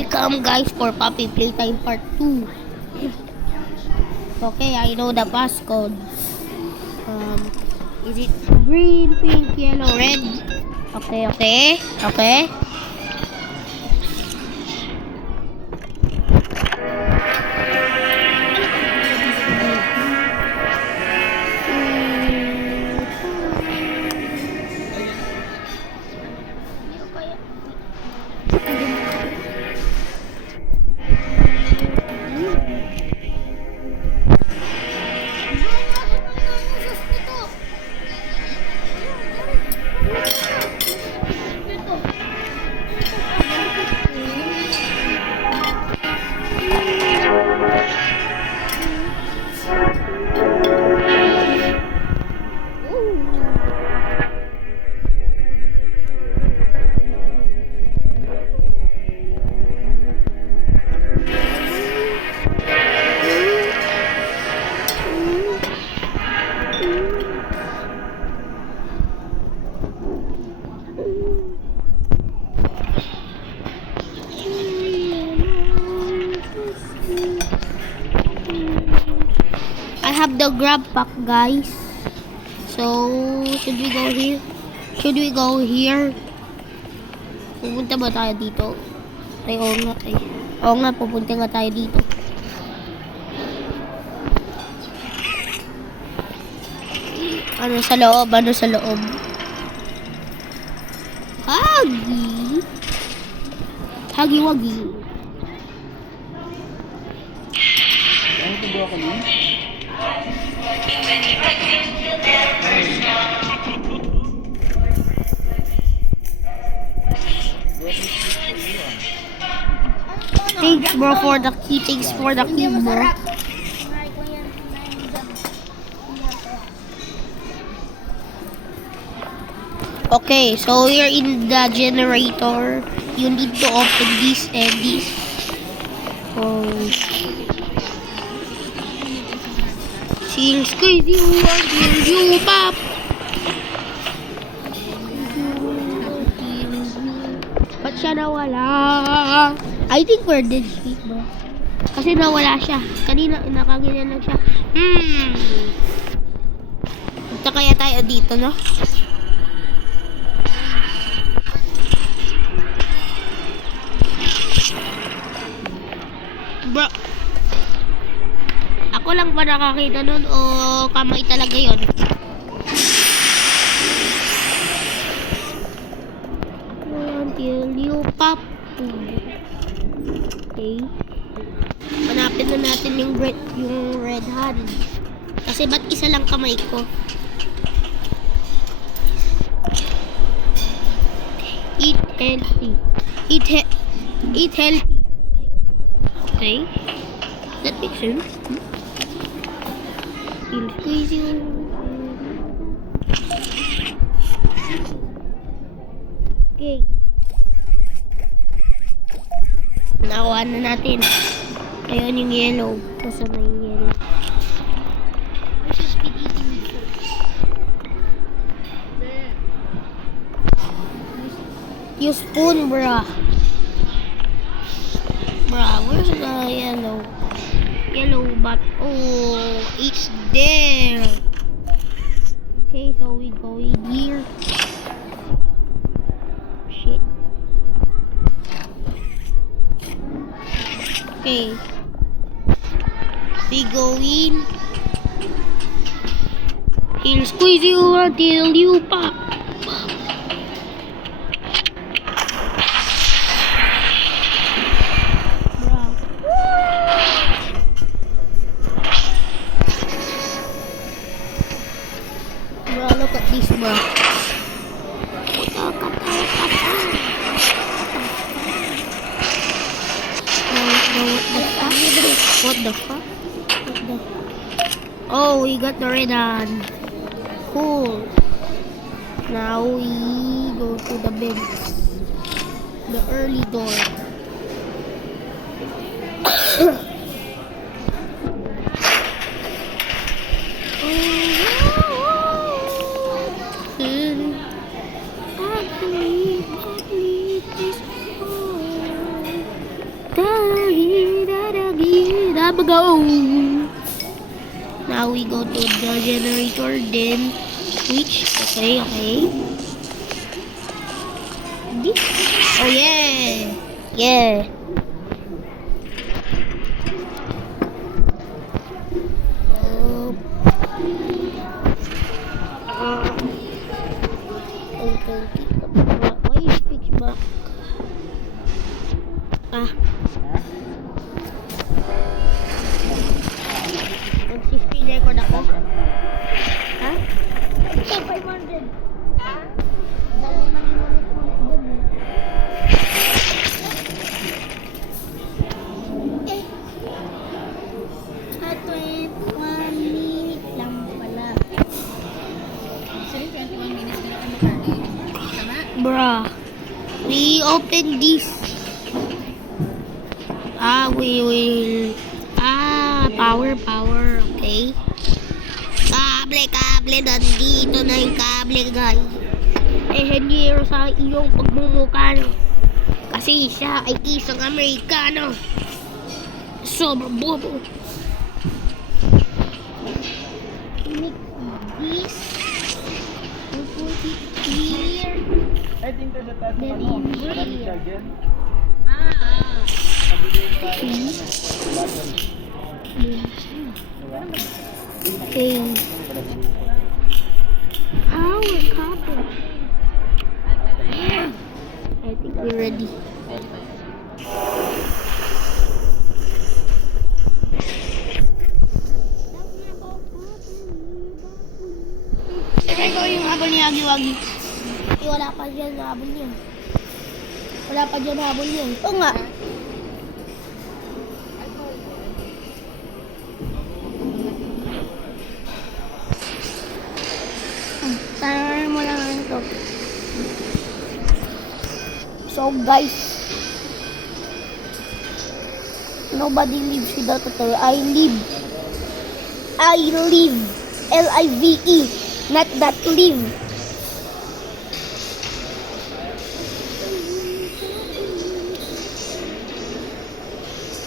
Welcome guys for Puppy Playtime Part 2. Okay, I know the passcode. Is it green, pink, yellow, red? Okay. I have the grab pack, guys. So, should we go here? Pupunta ba tayo dito? Oo nga, pupunta nga tayo dito. Ano sa loob? Hagi-wagi. Ano ba ako nun? Thanks bro for the key bro. Okay, so we're in the generator. You need to open this and this. Seems crazy until you pop. Ba't siya nawala? I think we're dead shit, bro. Kasi nawala siya. Kanina, nakaganyan lang siya. Punta kaya tayo dito, no? Bro. Ako lang ba nakakita nun o kamay talaga yon? Until you pop. Okay. Hanapin na natin yung red hand. Kasi ba't isa lang kamay ko? Eat healthy. Eat healthy. Okay. That makes sense. Feel squeezy. Okay. Nakuha na natin. Ayan yung yellow. Nasa na yung yellow. Yung spoon, bruh. Where's the yellow? Yellow, but oh, it's there. Okay, so we go in here. Shit. Okay. We go in. He'll squeeze you until you pop. Bro, look at this, bro. What the fuck? Oh, we got the red hand. Cool. Now we go to the vents. The early door. go. Now we go to the generator, then switch. Okay, okay. This. Oh yeah, yeah. Oh. Okay. Why you fix back? Ah. Mag-screen record ako. Ha? Ito, 500. Ha? Dahil mo nang inulit-ulit dun eh. At 21 minutes lang pala. Actually, 21 minutes na lang makarga. Tama? Bruh. We open this. We will... power. Okay. Kable. Nandito na yung kable, guys. Hindi sa iyong pagmumukha, no? Kasi siya ay isang Amerikano. Sobrang bobo. Mix this. We put it here. I think there's a test Then ano. in Maraming here. charger. Okay. Power copper. I think we're ready. Try ko yung habol ni Agi-Wagi. Wala pa dyan na habol niya. Wala pa dyan habol niya. Oo nga. Tangan mo lang ito. So guys, nobody lives without a toy. I live. L-I-V-E. Not that live.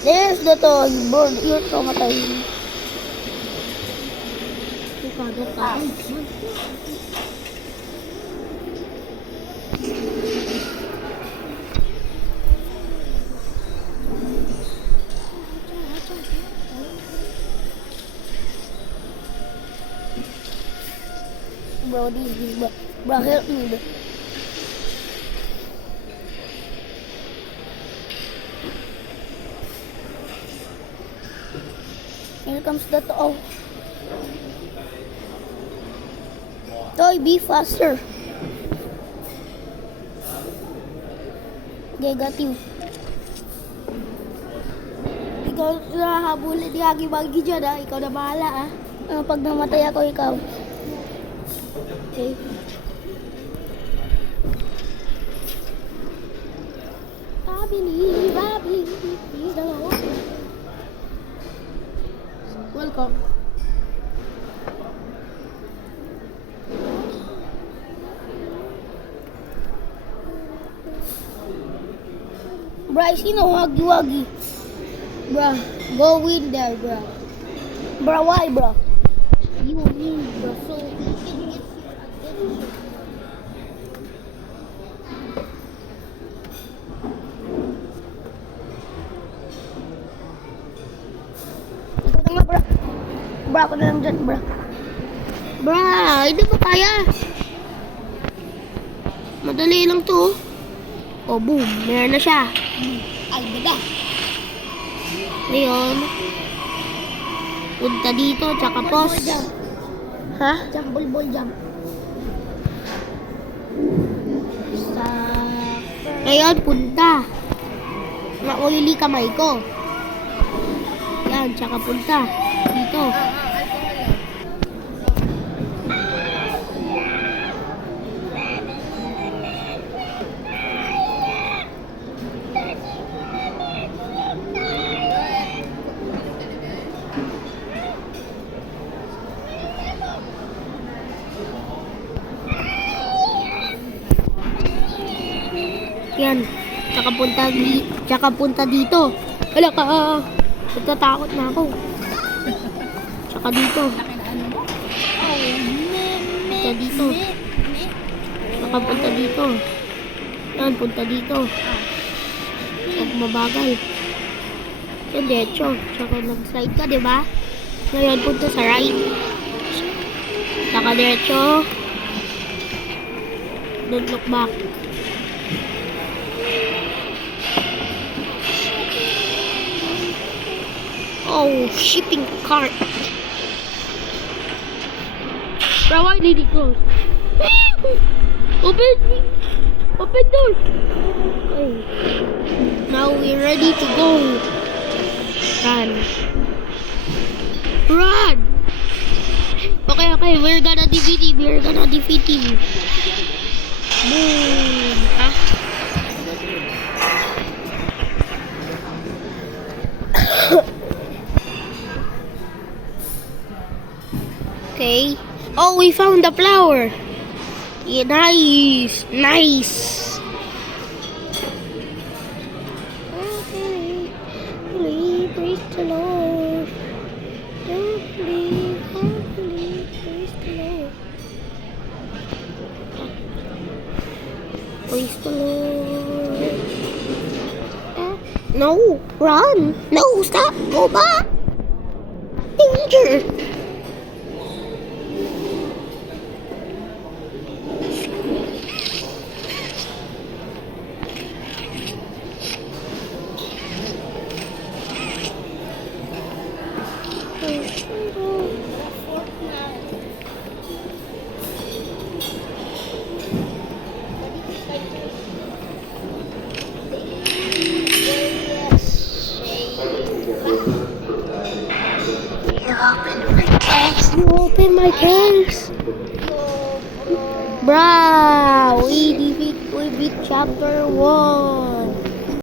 There's the toy. Bird, you're traumatized. Bro, bro, help me, bro. Here comes the toy. Toy, be faster. Okay, got you. Ikaw na habulin ni Agi-Wagi dyan, ha? Ikaw na bahala, ha? Pag namatay ako, ikaw. Okay. I believe, he's the Lord. Welcome. Bro, sino Agi-Wagi? Bro, go in there, bro. Bro, why, bro? You win, bro. So, he can get your attention. Ito nga, bro. Bro, ako na lang dyan, bro. Bro, hindi pa kaya. Madali lang to. Oh, boom. Meron na siya. Ay, baga. Ngayon, punta dito, tsaka pause. Ha? Jump, ball jump. Ngayon, punta. Nauli kamay ko. Yan, tsaka punta. Dito. Yan. Tsaka punta dito. Hala ka. Natatakot na ako. Tsaka dito. Laki na ano mo? Oh, Punta dito. Tsaka punta dito. Yan, punta dito. Huwag mabagal. Yan, diretso. Tsaka nag-slide ka, diba? Ngayon, punta sa right. Tsaka diretso. Don't look back. Oh, shipping cart. Bro, why did it close? Open! Open door! Okay. Now we're ready to go. Run. Run! Okay, we're gonna defeat him. We're gonna defeat him. Boom! Ha? Okay. Oh, we found the flower. Yeah, nice. Nice. Okay. Praise the Lord. Don't believe, praise the Lord. Praise the Lord. No, run. No, stop. Go back. Danger. You open my case. Bruh, we beat chapter 1.